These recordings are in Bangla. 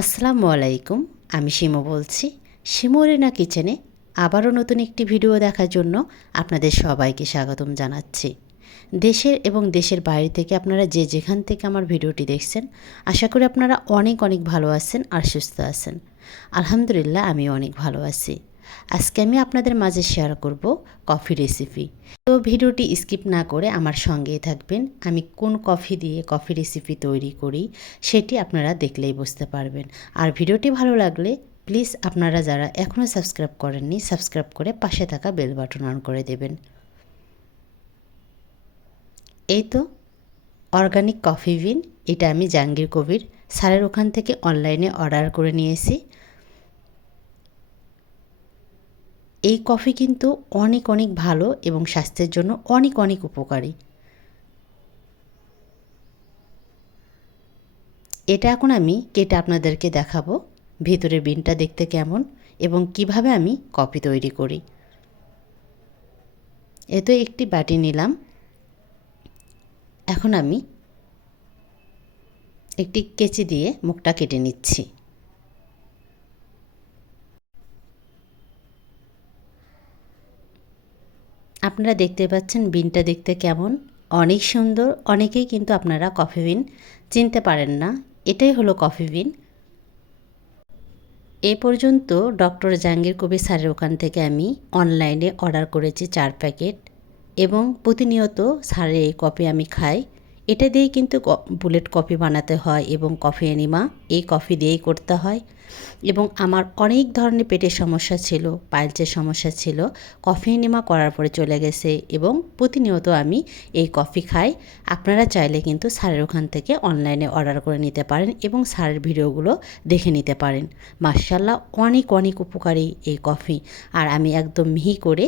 আসসালামু আলাইকুম, আমি শিমু বলছি। শিমু রেনা কিচেনে আবারও নতুন একটি ভিডিও দেখার জন্য আপনাদের সবাইকে স্বাগতম জানাচ্ছি। দেশের এবং দেশের বাইরে থেকে আপনারা যে যেখান থেকে আমার ভিডিওটি দেখছেন, আশা করি আপনারা অনেক অনেক ভালো আছেন আর সুস্থ আছেন। আলহামদুলিল্লাহ আমি অনেক ভালো আছি। আজকে আমি আপনাদের মাঝে শেয়ার করব কফি রেসিপি তো ভিডিওটি স্কিপ না করে আমার সঙ্গেই থাকবেন। আমি কোন কফি দিয়ে কফি রেসিপি তৈরি করি, সেটি আপনারা দেখলেই বুঝতে পারবেন। আর ভিডিওটি ভালো লাগলে প্লিজ আপনারা যারা এখনও সাবস্ক্রাইব করেননি সাবস্ক্রাইব করে পাশে থাকা বেল বাটন অন করে দেবেন। এই তো অর্গানিক কফি বিন এটা আমি জাহাঙ্গীর কবির স্যারের ওখান থেকে অনলাইনে অর্ডার করে নিয়েছি। এই কফি কিন্তু অনেক অনেক ভালো এবং স্বাস্থ্যের জন্য অনেক অনেক উপকারী। এটা এখন আমি কেটে আপনাদেরকে দেখাবো ভিতরের বিনটা দেখতে কেমন এবং কীভাবে আমি কফি তৈরি করি। এতে একটি বাটি নিলাম। এখন আমি একটি কেচি দিয়ে মুখটা কেটে নিচ্ছি। আপনারা দেখতে পাচ্ছেন বিনটা দেখতে কেমন। অনেক সুন্দর, অনেকেই কিন্তু আপনারা কফি বিন চিনতে পারেন না। এটাই হলো কফি বিন। এ পর্যন্ত ডক্টর জাহাঙ্গীর কবির স্যারের ওখান থেকে আমি অনলাইনে অর্ডার করেছি চার প্যাকেট এবং প্রতিনিয়ত স্যারের এই কফি আমি খাই। এটা দিয়েই কিন্তু বুলেট কফি বানাতে হয় এবং কফি এনিমা এই কফি দিয়েই করতে হয়। এবং আমার অনেক ধরনের পেটের সমস্যা ছিল, পাইলসের সমস্যা ছিল। কফি এনিমা করার পরে চলে গেছে এবং প্রতিনিয়ত আমি এই কফি খাই। আপনারা চাইলে কিন্তু স্যারের ওখান থেকে অনলাইনে অর্ডার করে নিতে পারেন এবং স্যারের ভিডিওগুলো দেখে নিতে পারেন। মার্শাল্লাহ অনেক অনেক উপকারী এই কফি। আর আমি একদম মিহি করে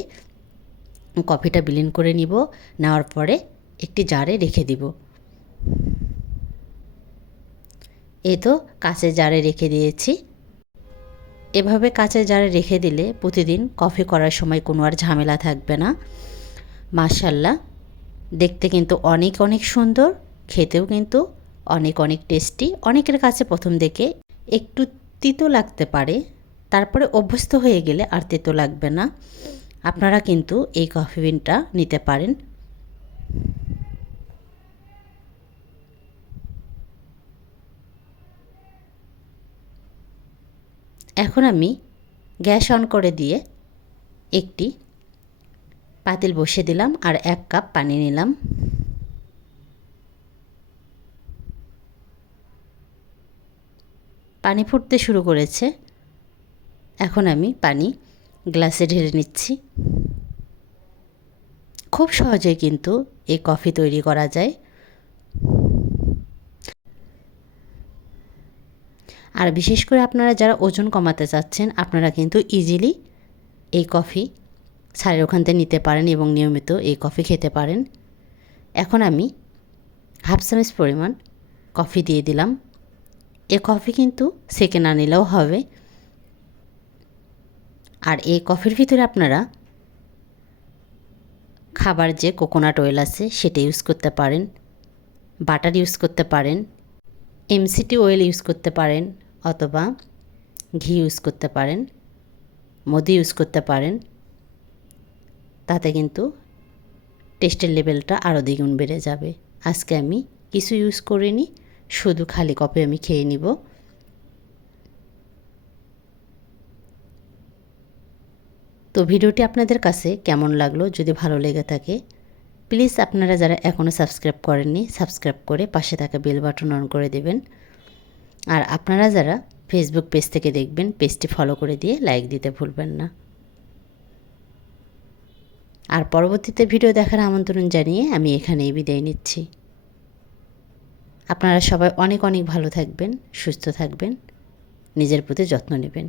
কফিটা বিলীন করে নিব, নেওয়ার পরে একটি জারে রেখে দিব। এ তো কাঁচের জারে রেখে দিয়েছি। এভাবে কাঁচের জারে রেখে দিলে প্রতিদিন কফি করার সময় কোনো আর ঝামেলা থাকবে না। মাশাল্লাহ, দেখতে কিন্তু অনেক অনেক সুন্দর, খেতেও কিন্তু অনেক অনেক টেস্টি, অনেকের কাছে প্রথম দেখে একটু তিতো লাগতে পারে, তারপরে অভ্যস্ত হয়ে গেলে আর তেতো লাগবে না। আপনারা কিন্তু এই কফি বিনটা নিতে পারেন। এখন আমি গ্যাস অন করে দিয়ে একটি পাতিল বসিয়ে দিলাম আর এক কাপ পানি নিলাম। পানি ফুটতে শুরু করেছে। এখন আমি পানি গ্লাসে ঢেলে নিচ্ছি। খুব সহজে কিন্তু এই কফি তৈরি করা যায়। আর বিশেষ করে আপনারা যারা ওজন কমাতে চাচ্ছেন, আপনারা কিন্তু ইজিলি এই কফি সারের ওখান থেকে নিতে পারেন এবং নিয়মিত এই কফি খেতে পারেন। এখন আমি হাফ চামচ পরিমাণ কফি দিয়ে দিলাম। এ কফি কিন্তু সেকে না নিলেও হবে। আর এই কফির ভিতরে আপনারা খাবার যে কোকোনাট অয়েল আছে, সেটা ইউজ করতে পারেন বাটার ইউজ করতে পারেন। এমসিটি অয়েল ইউজ করতে পারেন অথবা ঘি ইউজ করতে পারেন, মধু ইউজ করতে পারেন। তাতে কিন্তু টেস্টের লেভেলটা আরও দ্বিগুণ বেড়ে যাবে। আজকে আমি কিছু ইউজ করিনি শুধু খালি কপে আমি খেয়ে নিব। তো ভিডিওটি আপনাদের কাছে কেমন লাগল? যদি ভালো লেগে থাকে প্লিজ আপনারা যারা এখনও সাবস্ক্রাইব করেননি, সাবস্ক্রাইব করে পাশে থাকা বেল বাটন অন করে দেবেন। আর আপনারা যারা ফেসবুক পেজ থেকে দেখবেন পেজটি ফলো করে দিয়ে লাইক দিতে ভুলবেন না। আর পরবর্তীতে ভিডিও দেখার আমন্ত্রণ জানিয়ে আমি এখানেই বিদায় নিচ্ছি। আপনারা সবাই অনেক অনেক ভালো থাকবেন, সুস্থ থাকবেন, নিজের প্রতি যত্ন নেবেন।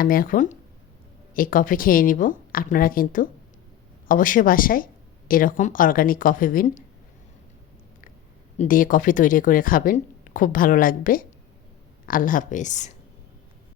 আমি এখন এই কফি খেয়ে নিব। আপনারা কিন্তু অবশ্যই বাসায় এরকম অর্গানিক কফি বিন দিয়ে কফি তৈরি করে খাবেন। খুব ভালো লাগবে। আল্লাহ হাফেজ।